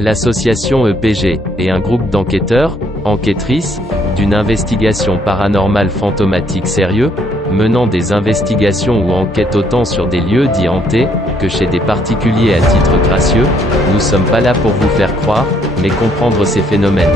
L'association EPG est un groupe d'enquêteurs, enquêtrices, d'une investigation paranormale fantomatique sérieux, menant des investigations ou enquêtes autant sur des lieux dits hantés, que chez des particuliers à titre gracieux. Nous sommes pas là pour vous faire croire, mais comprendre ces phénomènes.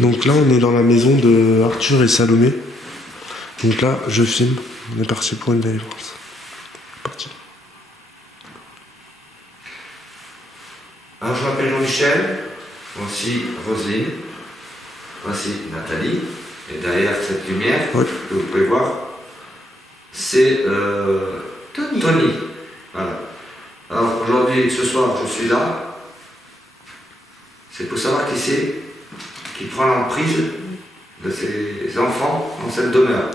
Donc là, on est dans la maison de Arthur et Salomé. Donc là, je filme. On est parti pour une délivrance. Parti. Alors, je m'appelle Jean-Michel. Voici Roselyne. Voici Nathalie. Et derrière cette lumière, oui, que vous pouvez voir, c'est Tony. Voilà. Alors aujourd'hui, ce soir, je suis là. C'est pour savoir qui c'est qui prend l'emprise de ses enfants dans cette demeure.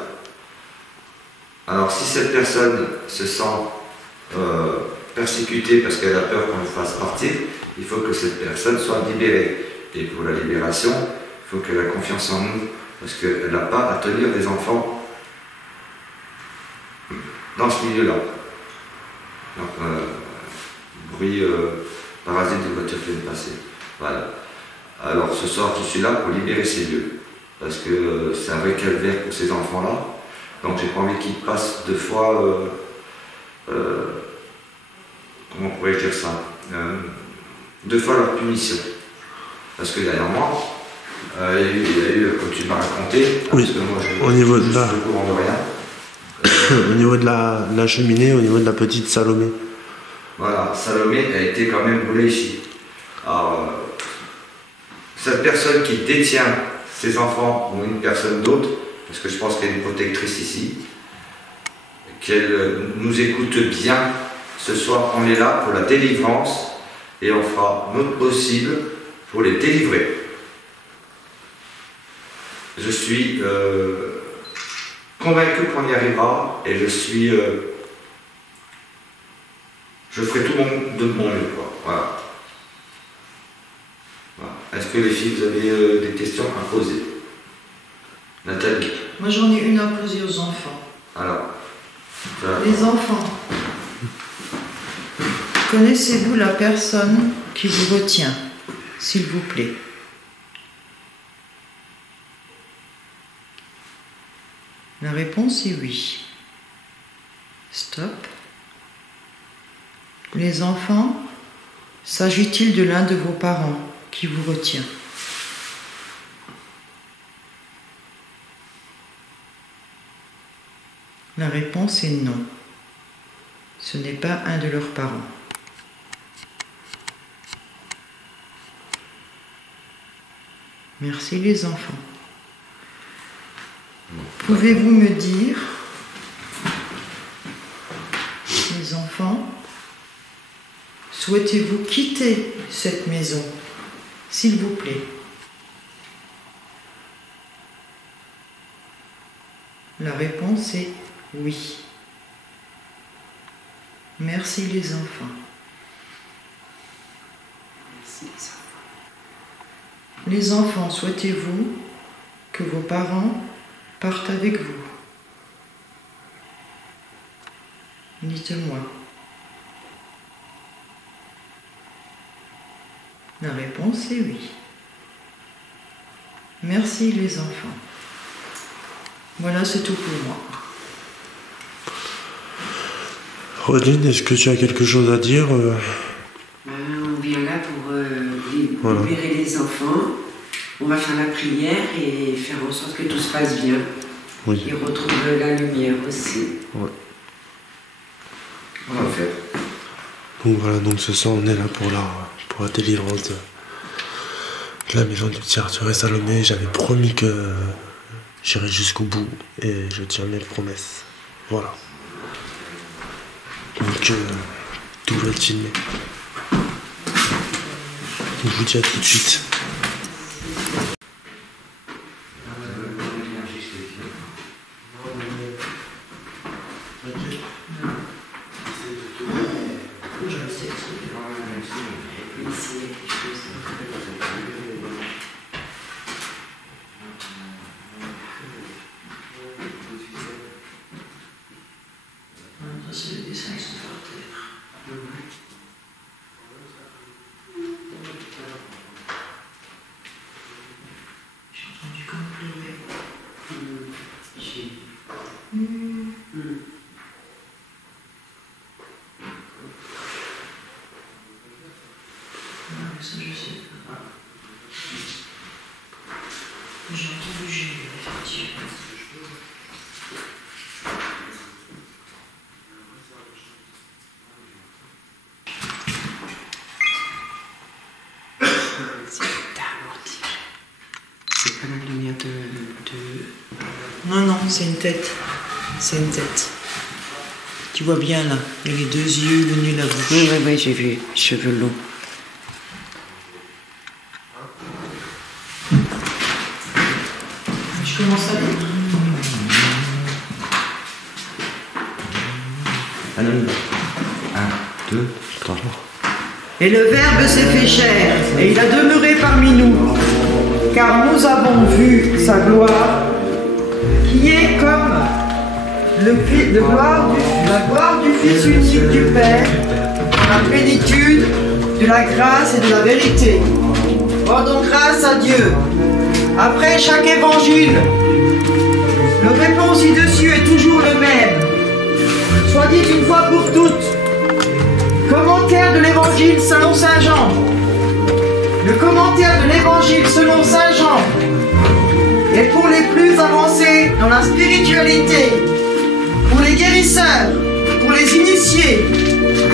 Alors si cette personne se sent persécutée parce qu'elle a peur qu'on le fasse partir, il faut que cette personne soit libérée. Et pour la libération, il faut qu'elle ait confiance en nous, parce qu'elle n'a pas à tenir des enfants dans ce milieu-là. Donc, bruit parasite de voiture qui vient de passer. Voilà. Alors ce soir, je suis là pour libérer ces lieux, parce que c'est un vrai calvaire pour ces enfants-là. Donc j'ai pas envie qu'ils passent deux fois, comment pourrais-je dire ça, deux fois leur punition. Parce que derrière moi, il y a eu, comme tu m'as raconté, oui, parce que moi je au niveau de suis la... au courant de rien. au niveau de la cheminée, au niveau de la petite Salomé. Voilà, Salomé a été quand même brûlée ici. Alors, cette personne qui détient ses enfants ou une personne d'autre, parce que je pense qu'il y a une protectrice ici, qu'elle nous écoute bien. Ce soir, on est là pour la délivrance et on fera notre possible pour les délivrer. Je suis convaincu qu'on y arrivera et je ferai tout de mon mieux. Voilà. Voilà. Est-ce que les filles, vous avez des questions à poser? Nathalie? Moi j'en ai une à poser aux enfants. Alors, les enfants, connaissez-vous la personne qui vous retient, s'il vous plaît? La réponse est oui. Stop. Les enfants, s'agit-il de l'un de vos parents qui vous retient? La réponse est non. Ce n'est pas un de leurs parents. Merci les enfants. Pouvez-vous me dire, les enfants, souhaitez-vous quitter cette maison, s'il vous plaît? La réponse est oui. Merci les enfants. Les enfants, souhaitez-vous que vos parents partent avec vous? Dites-moi. La réponse est oui. Merci les enfants. Voilà, c'est tout pour moi. Rodine, est-ce que tu as quelque chose à dire? On vient là pour libérer les enfants. On va faire la prière et faire en sorte que tout se passe bien. Oui. Ils retrouvent la lumière aussi. Ouais. on va faire. Donc voilà, donc ce soir on est là pour la délivrance de la maison du petit Arthur et Salomé. J'avais promis que j'irai jusqu'au bout et je tiens mes promesses. Voilà. Donc tout va être filmé. Donc je vous dis à tout de suite. Ça, je sais pas. J'ai entendu Julie, effectivement. C'est pas la lumière de... Non, non, c'est une tête. C'est une tête. Tu vois bien là, il y a les deux yeux, le nez, la bouche. Oui, oui, oui, j'ai vu. Cheveux longs. Je commence à lire. Allez, 1, 2, 3. Et le Verbe s'est fait chair, et il a demeuré parmi nous, car nous avons vu sa gloire, qui est comme la gloire du Fils unique du Père, la plénitude de la grâce et de la vérité. Rendons grâce à Dieu. Après chaque évangile, le réponse ci-dessus est toujours le même. Soit dit une fois pour toutes. Commentaire de l'évangile selon Saint Jean. Le commentaire de l'évangile selon Saint Jean est pour les plus avancés dans la spiritualité, pour les guérisseurs, pour les initiés.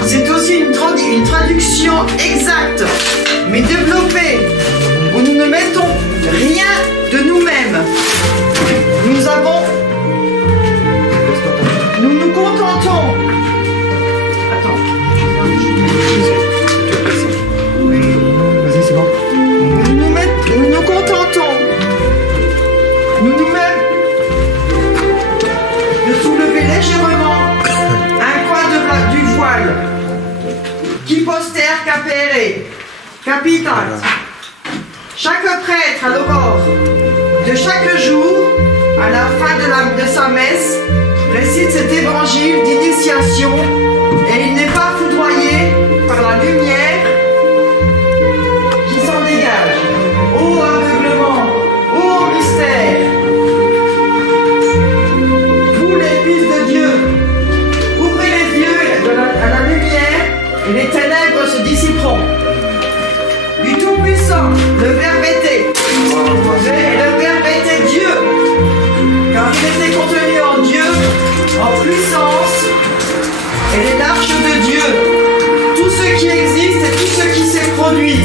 C'est aussi une traduction exacte, mais développée, où nous ne mettons rien de nous-mêmes. Nous nous contentons. Attends, je vais Capitale. Voilà. Chaque prêtre à l'aurore de chaque jour, à la fin de sa messe, récite cet évangile d'initiation et il n'est pas foudroyé par la lumière qui s'en dégage. Ô aveuglement, ô mystère! Vous les fils de Dieu, ouvrez les yeux à la lumière et les ténèbres se dissiperont. Du Tout-Puissant, le Verbe était, et le Verbe était Dieu, car il était contenu en Dieu, en puissance, et les l'arche de Dieu. Tout ce qui existe et tout ce qui s'est produit,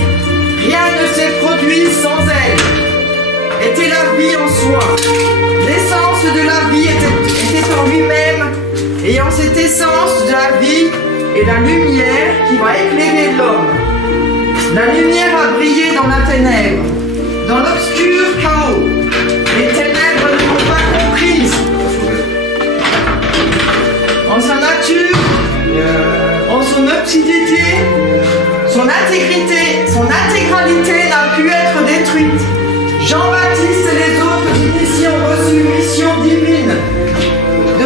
rien ne s'est produit sans elle. Était la vie en soi. L'essence de la vie était en lui-même, ayant cette essence de la vie et la lumière qui va éclairer l'homme. La lumière a brillé dans la ténèbre, dans l'obscur chaos. Les ténèbres ne l'ont pas comprise. En sa nature, en son obscurité, son intégrité, son intégralité n'a pu être détruite. Jean-Baptiste et les autres initiés ont reçu une mission divine de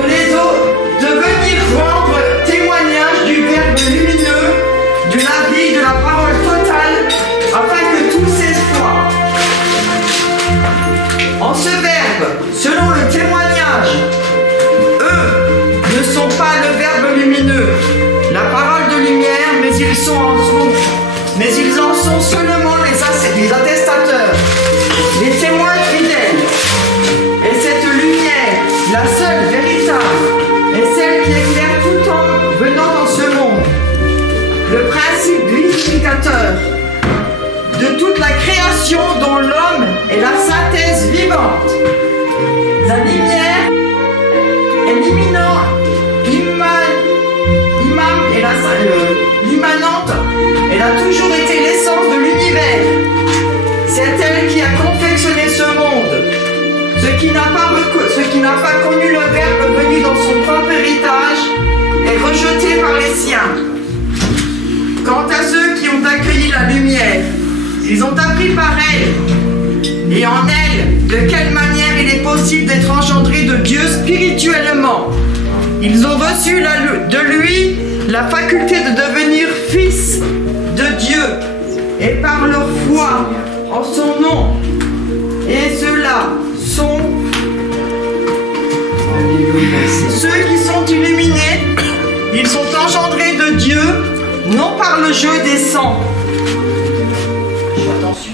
venir rendre témoignage du Verbe lumineux, de la vie, de la parole totale, afin que tous aient foi. En ce Verbe, selon le témoignage, eux ne sont pas le Verbe lumineux, la parole de lumière, mais ils en sont seulement les attestateurs, les témoins fidèles. Et cette lumière, la seule véritable, est celle qui éclaire tout en venant dans ce monde. Le principe vivificateur de toute la création dont l'homme est la synthèse vivante. La lumière est l'immanente, elle a toujours été l'essence de l'univers. C'est elle qui a confectionné ce monde. Ce qui n'a pas connu le Verbe venu dans son propre héritage est rejeté par les siens. Quant à ceux qui ont accueilli la lumière, ils ont appris par elle, et en elle, de quelle manière il est possible d'être engendré de Dieu spirituellement. Ils ont reçu de lui la faculté de devenir fils de Dieu, et par leur foi en son nom. Et ceux-là sont ceux qui sont illuminés. Ils sont engendrés de Dieu, non par le jeu des sangs. Attention.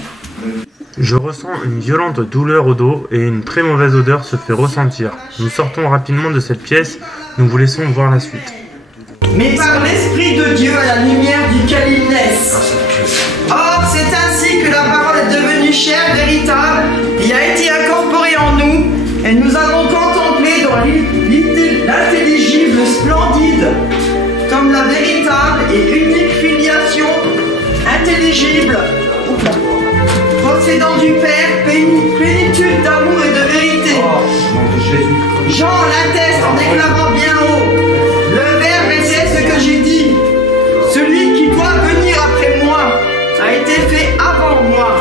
Je ressens une violente douleur au dos et une très mauvaise odeur se fait ressentir. Nous sortons rapidement de cette pièce, nous vous laissons voir la suite. Mais par l'Esprit de Dieu à la lumière duquel il naissent. Or, c'est ainsi que la parole est devenue chair véritable et a été incorporée en nous, et nous avons contemplé dans l'intelligible splendide, comme la véritable et unique filiation intelligible, procédant du Père, plénitude d'amour et de vérité. Jean l'atteste en déclarant bien haut: le Verbe était ce que j'ai dit. Celui qui doit venir après moi a été fait avant moi,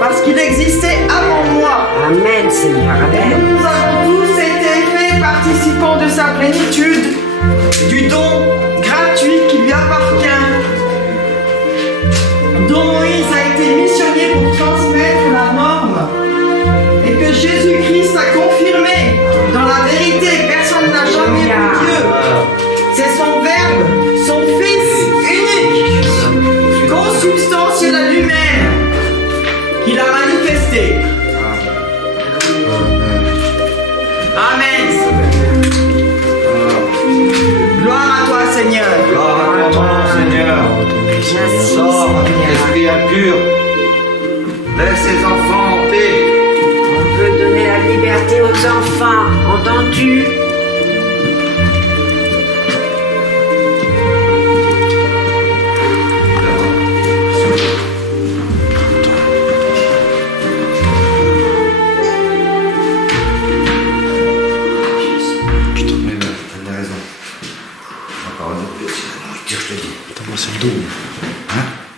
parce qu'il existait avant moi. Amen, Seigneur, amen. Nous avons tous été faits participants de sa plénitude, du don gratuit qui lui appartient, dont Moïse a été missionné pour transmettre la norme, et que Jésus-Christ a confirmé dans la vérité. Personne n'a jamais vu Dieu. C'est son Verbe, son Fils unique, consubstantiel à lui-même, qu'il a manifesté. Amen. Gloire à toi, Seigneur. Gloire à toi, Seigneur. Merci, Sors, Seigneur. esprit impur. Laisse ces enfants en paix. On veut donner la liberté aux enfants, entends-tu?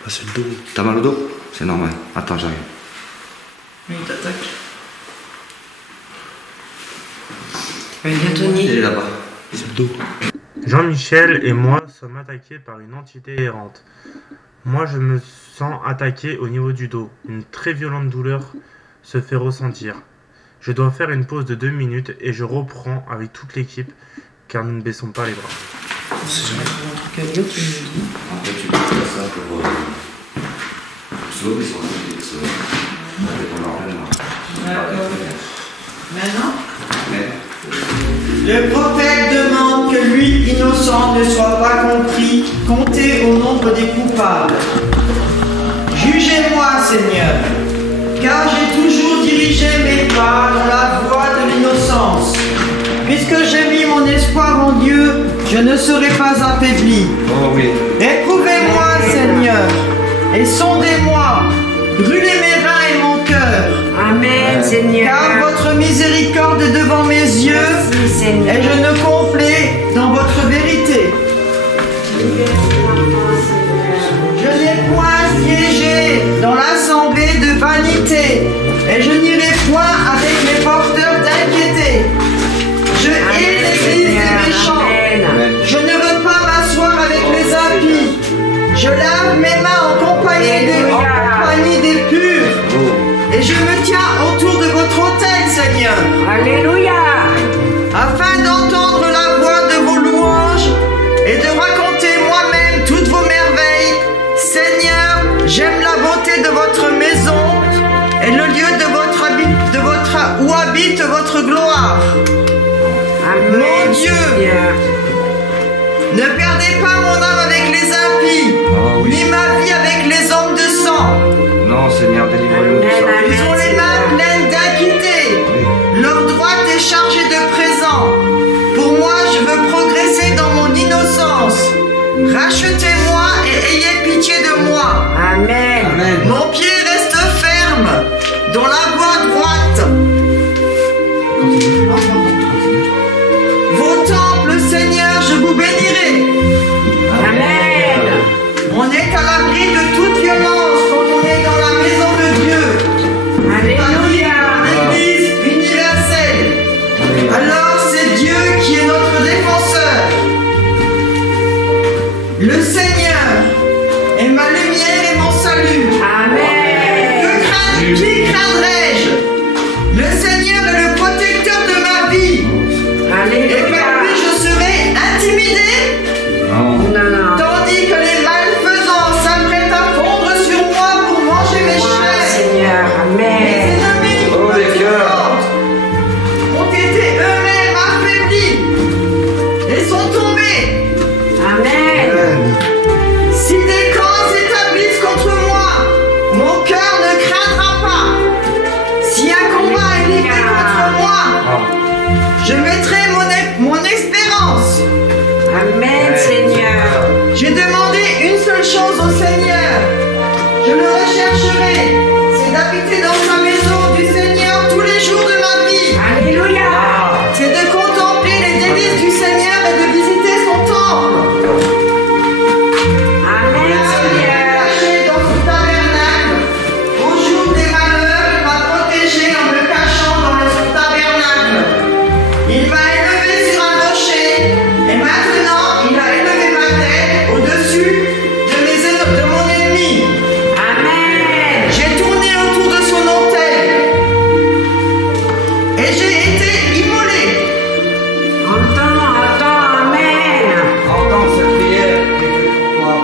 c'est le dos. T'as mal au dos? C'est normal. Attends, j'arrive. Oui, t'attaque. Viens, Tony. Il est là-bas. C'est le dos. Jean-Michel et moi sommes attaqués par une entité errante. Moi, je me sens attaqué au niveau du dos. Une très violente douleur se fait ressentir. Je dois faire une pause de 2 minutes et je reprends avec toute l'équipe car nous ne baissons pas les bras. Après, tu peux faire ça pour sauver son Maintenant, le prophète demande que lui, innocent, ne soit pas compris, compté au nombre des coupables. Jugez-moi, Seigneur, car j'ai toujours dirigé mes pas dans la voie de l'innocence. Puisque j'ai mis mon espoir en Dieu, je ne serai pas affaibli. Oh oui. Éprouvez-moi, Seigneur, et sondez-moi, brûlez mes reins et mon cœur. Amen, Seigneur. Car votre miséricorde est devant mes yeux, Merci, Seigneur. et je ne complais dans votre vérité. Je n'ai point siégé dans l'assemblée de vanité, et je n'irai point avec les porteurs d'inquiété. Je hais l'église des méchants. Amen. Je ne veux pas m'asseoir avec les impies. Je lave mes mains en compagnie des purs. Et je me tiens autour de votre autel, Seigneur. Alléluia. Afin d'entendre la voix de vos louanges et de raconter moi-même toutes vos merveilles. Seigneur, j'aime la beauté de votre maison et le lieu où habite votre gloire. Amen, Mon Dieu, Seigneur. ne perdez pas mon âme avec les impies, Oh oui. ni ma vie avec les hommes de sang. Non, Seigneur, délivre-nous de ça. Amen. Ils ont les mains pleines d'inquiété. Leur droite est chargée de présent. Pour moi, je veux progresser dans mon innocence. Rachetez-moi et ayez pitié de moi. Amen. Amen. Mon pied reste ferme dans la voie droite. Vos temples, Seigneur, je vous bénirai. Amen. On est à l'abri de toute violence quand on est dans la maison de Dieu. Alléluia. L'Église universelle. Alors c'est Dieu qui est notre défenseur. Le Seigneur est ma lumière et mon salut. Amen. Qui craindrais-je? Le Seigneur est le protecteur de ma vie. Et par lui Alléluia. je serai intimidé, Non. Non, non. tandis que les malfaisants s'apprêtent à fondre sur moi pour manger mes Moi, chairs. Seigneur. Mes Amen. ennemis Oh, les cœurs. ont été eux-mêmes affaiblis et sont tombés. Amen. Si des camps s'établissent contre moi, mon cœur ne craindra pas. Si un combat est livré contre moi, je mettrai mon espérance. Amen, Seigneur. J'ai demandé une seule chose au Seigneur. Je le rechercherai. C'est d'habiter dans sa maison du Seigneur tous les jours de ma vie. Alléluia. C'est de contempler les délices du Seigneur et de visiter son temple. Amen, Seigneur. Caché dans son tabernacle. Au jour des malheurs, il m'a protégé en me cachant dans son tabernacle. Il m'a élevé sur un rocher et maintenant il a élevé ma tête au-dessus de mon ennemi. Amen. J'ai tourné autour de son autel et j'ai été immolé. Entends, Amen. Entends cette prière qui est faite pour toi.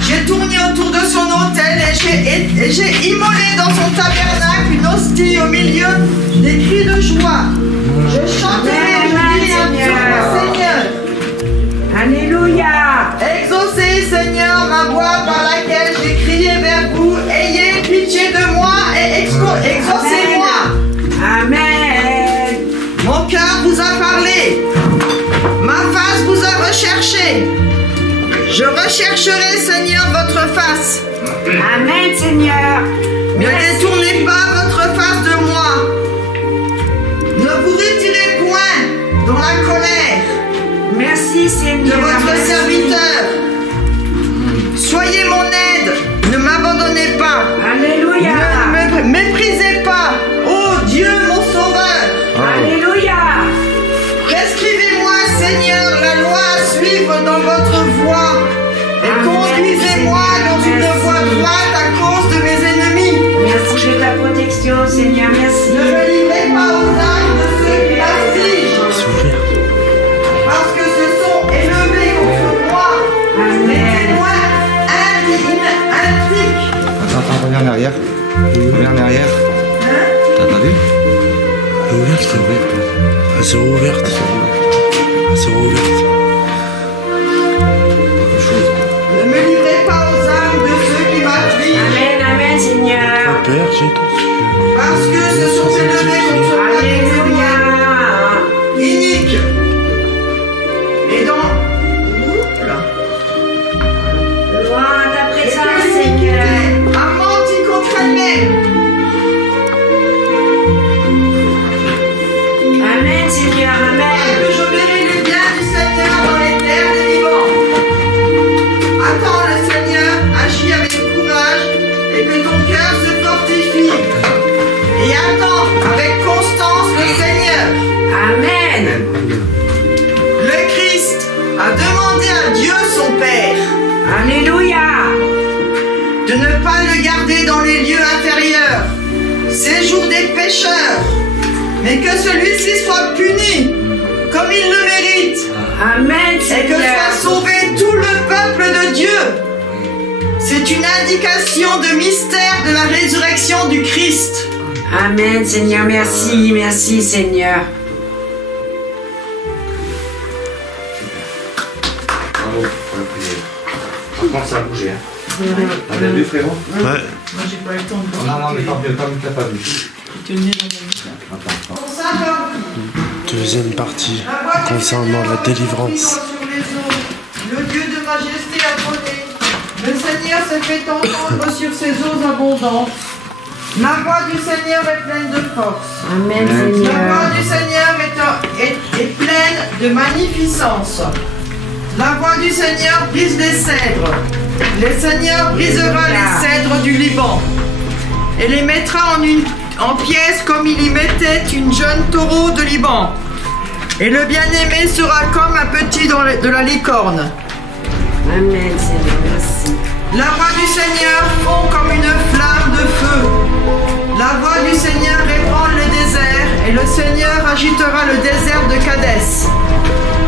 J'ai tourné autour de son autel et j'ai immolé dans son tabernacle une hostie au milieu des cris de joie. Je chanterai Amen, au Seigneur. Alléluia. Exaucez, Seigneur, ma voix par laquelle j'ai crié vers vous. Ayez pitié de moi et exaucez-moi. Amen. Mon cœur vous a parlé. Ma face vous a recherché. Je rechercherai, Seigneur, votre face. Amen, Seigneur. Ne détournez pas votre face de moi. Ne vous retirez point dans la colère. Merci de Seigneur. votre Merci. serviteur. Soyez mon aide, ne m'abandonnez pas. Alléluia. Ne me méprisez pas. Oh Dieu, mon sauveur. Alléluia. Prescrivez-moi, Seigneur, la loi à suivre dans votre voie. Et Amen. conduisez-moi dans une voie droite à cause de mes ennemis. Merci de ta protection, Seigneur. Merci. Ne me livrez pas aux armes de ceux qui m'affligent, C'est ouvert. parce que se sont élevés contre moi. Des Amen. témoins indignes, antiques. Attends, reviens en arrière. Reviens en arrière. Hein? T'as pas vu? Elle est ouverte. C'est ouvert. Elle s'est rouverte. Elle s'est rouverte. Quelque chose. Ne me livrez pas aux armes de ceux qui m'affligent, Amen, amen, Seigneur. Père, j'ai tout su. parce que se sont élevés contre moi des Alléluia. témoins iniques. Et dans... Oups là. Loin à ta Et présence, que Seigneur. l'iniquité a menti contre elle-même. Amen, Seigneur. Amen. Que je verrai les biens du Seigneur dans les terres des vivants. Attends le Seigneur, agis avec courage et que ton cœur se fortifie. Et attends avec constance le Seigneur. Amen. Le Christ a demandé à Dieu son Père Alléluia. de ne pas le garder dans les lieux inférieurs, séjour des pécheurs, mais que celui-ci soit puni comme il le mérite. Amen, Et que Seigneur. soit sauvé tout le peuple de Dieu. C'est une indication de mystère de la résurrection du Christ. Amen, Seigneur. Merci, merci, Seigneur. Bravo pour la prière. Par contre, ça a bougé. Hein. T'as bien vu, frérot? Ouais. Moi, j'ai pas eu le temps de voir. Non, mais tant mieux, t'as pas vu. Il tenait dans la main. Attends. Pour ça, Deuxième partie la voix du concernant Seigneur la délivrance. sur les eaux. Le Dieu de majesté a trôné. Le Seigneur se fait entendre sur ses eaux abondantes. La voix du Seigneur est pleine de force. Amen, La Seigneur. voix du Seigneur est pleine de magnificence. La voix du Seigneur brise les cèdres. Le Seigneur brisera les cèdres du Liban et les mettra en pièces comme il y mettait une jeune taureau de Liban. Et le bien-aimé sera comme un petit de la licorne. Amen, Seigneur. Merci. La voix du Seigneur fond comme une flamme de feu. La voix du Seigneur ébranle le désert et le Seigneur agitera le désert de Cadès.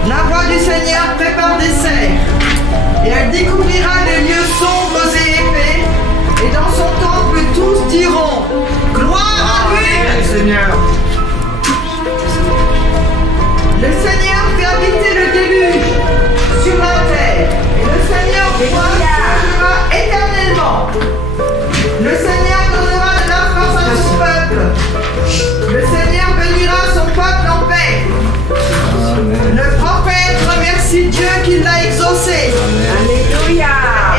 La voix du Seigneur prépare des serres et elle découvrira les lieux sombres et épais. Et dans son temple tous diront gloire à lui. Seigneur. Le Seigneur fait habiter le déluge sur la terre et le Seigneur jugera éternellement. Le Seigneur donnera de la force à son peuple. Le Seigneur bénira son peuple en paix. Le prophète remercie Dieu qui l'a exaucé Alléluia.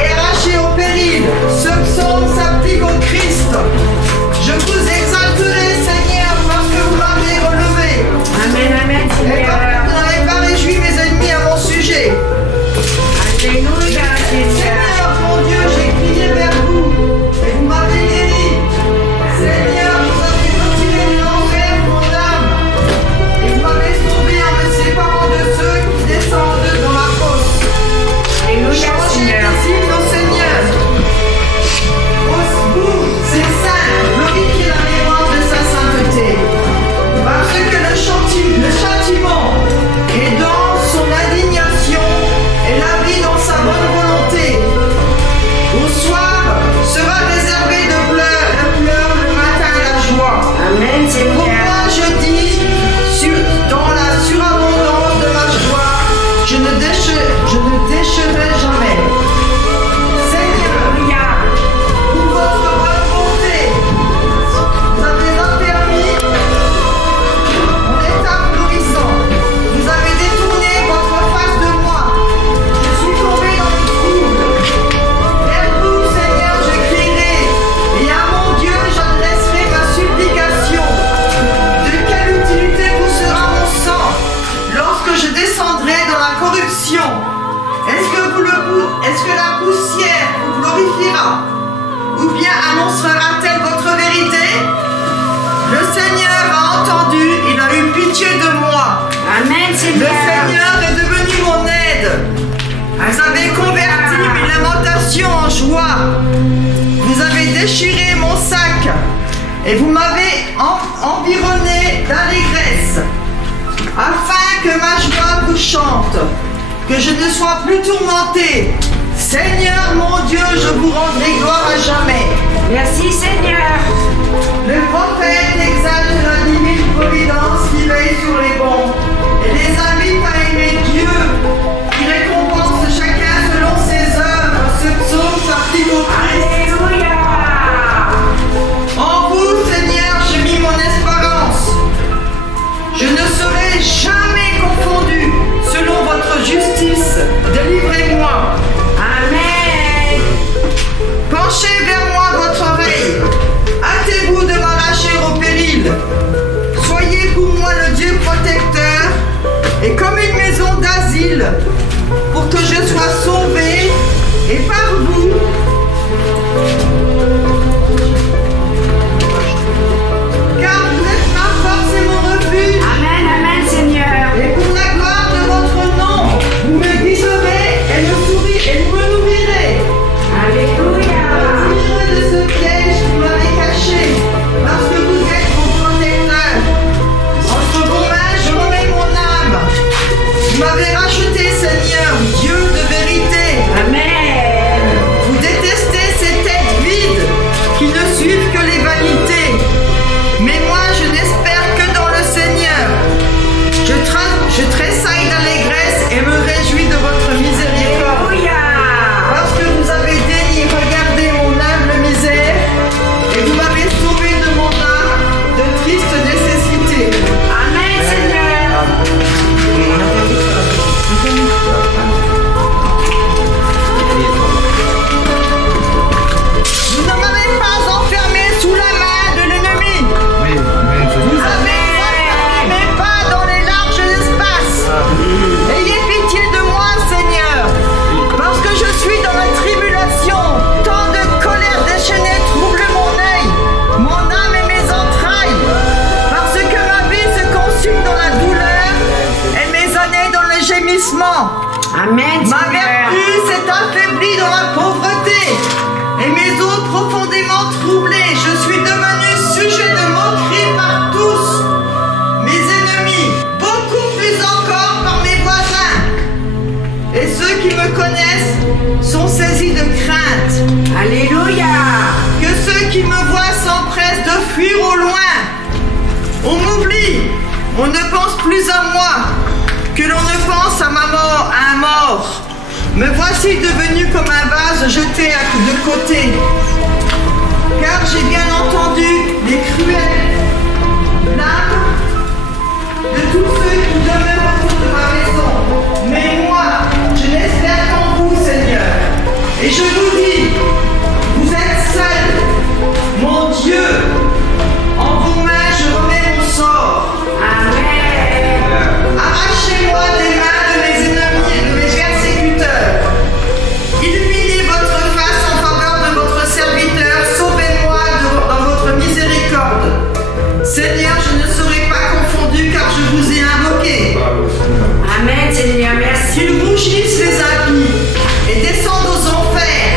et arraché au péril. Ce psaume s'applique au Christ. Je vous exalterai, Seigneur, parce que et vous m'avez environné d'allégresse, afin que ma joie vous chante, que je ne sois plus tourmenté. Seigneur mon Dieu, je vous rendrai gloire à jamais. Merci Seigneur. Le prophète exalte la divine providence qui veille sur les bons et les invite à aimer Dieu, qui récompense chacun selon ses œuvres. Ce psaume s'applique au Christ. Alléluia. En vous, Seigneur, j'ai mis mon espérance. Je ne serai jamais confondu. Selon votre justice, délivrez-moi. Amen. Penchez vers moi votre oreille. Hâtez-vous de m'arracher au péril. Soyez pour moi le Dieu protecteur et comme une maison d'asile pour que je sois sauvé et par vous. Car vous êtes ma force et mon refuge. Amen, amen Seigneur. Et pour la gloire de votre nom, vous me guiderez et vous me nourrirez. Alléluia. Tirez de ce piège que vous m'avez caché, parce que vous êtes mon protecteur. Entre vos mains, je remets mon âme. Vous m'avez racheté, Seigneur, Dieu de vérité. Amen. Vous détestez ces têtes vides qui ne suivent que les vanités. Mais moi, je n'espère que dans le Seigneur. Je tressaille d'allégresse et me réjouis de votre miséricorde. Alléluia. Parce que vous avez daigné regarder mon humble misère et vous m'avez sauvé de mon âme de triste nécessité. Amen Seigneur. Vous ne m'avez pas enfermé sous la main de l'ennemi. Vous avez enfermé mes pas dans les larges espaces. Ayez pitié de moi, Seigneur, parce que je suis dans la tribulation. Tant de colère déchaînée trouble mon œil, mon âme et mes entrailles, parce que ma vie se consume dans la douleur et mes années dans le gémissement. Amen Ma Seigneur. vertu s'est affaiblie dans la pauvreté et mes os profondément troublés. Je suis devenu sujet de moquerie par tous mes ennemis, beaucoup plus encore par mes voisins. Et ceux qui me connaissent sont saisis de crainte. Alléluia. Que ceux qui me voient s'empressent de fuir au loin. On m'oublie, on ne pense plus à moi, que l'on ne pense à ma mort, à un mort. Me voici devenu comme un vase jeté de côté. Car j'ai bien entendu les cruelles larmes de tous ceux qui demeurent autour de ma maison. Mais moi, je n'espère qu'en vous, Seigneur. Et je vous dis, vous êtes seul, mon Dieu. En vos mains, je remets mon sort. Amen. Arrachez-moi des mains de mes ennemis et de mes persécuteurs. Illuminez votre face en faveur de votre serviteur. Sauvez-moi dans votre miséricorde. Seigneur, je ne serai pas confondu car je vous ai invoqué. Amen Seigneur, merci. Qu'ils rougissent les impies et descendent aux enfers.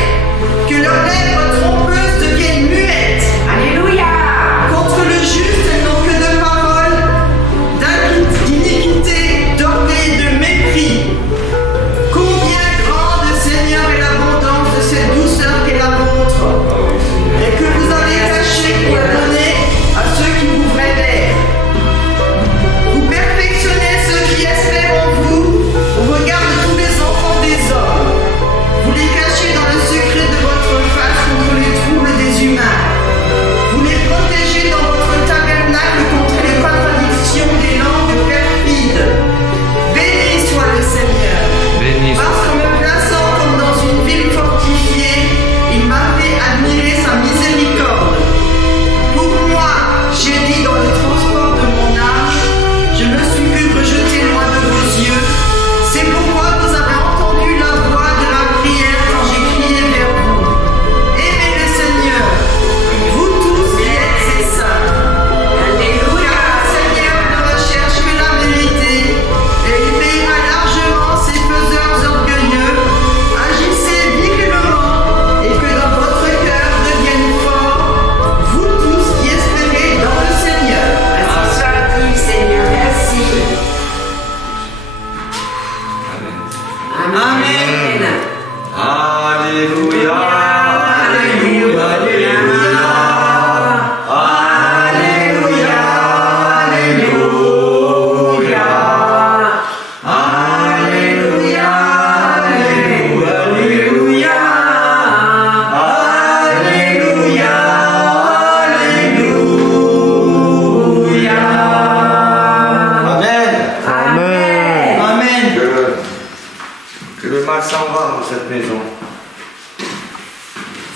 elle s'en va, cette maison.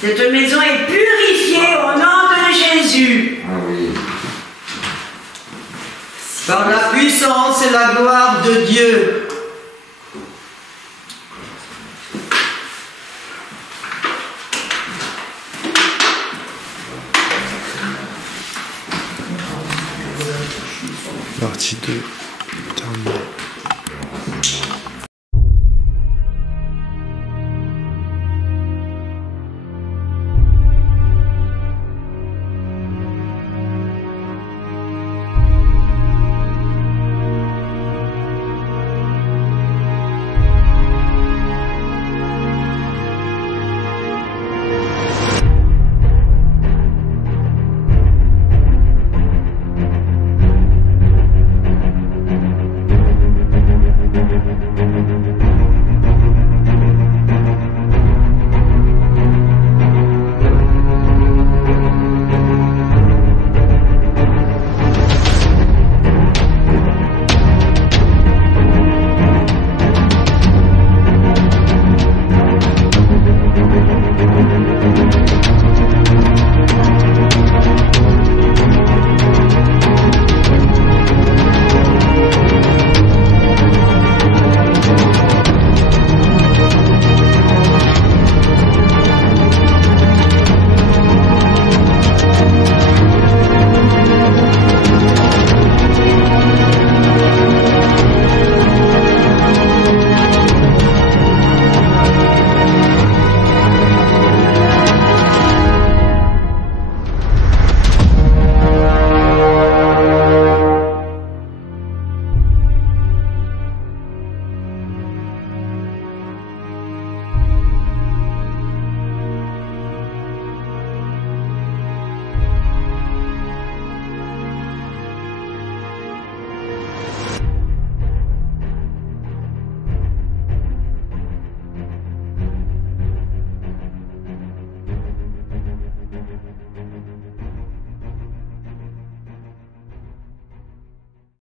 Cette maison est purifiée au nom de Jésus. Ah oui. Par la puissance et la gloire de Dieu. Partie 2, terminée.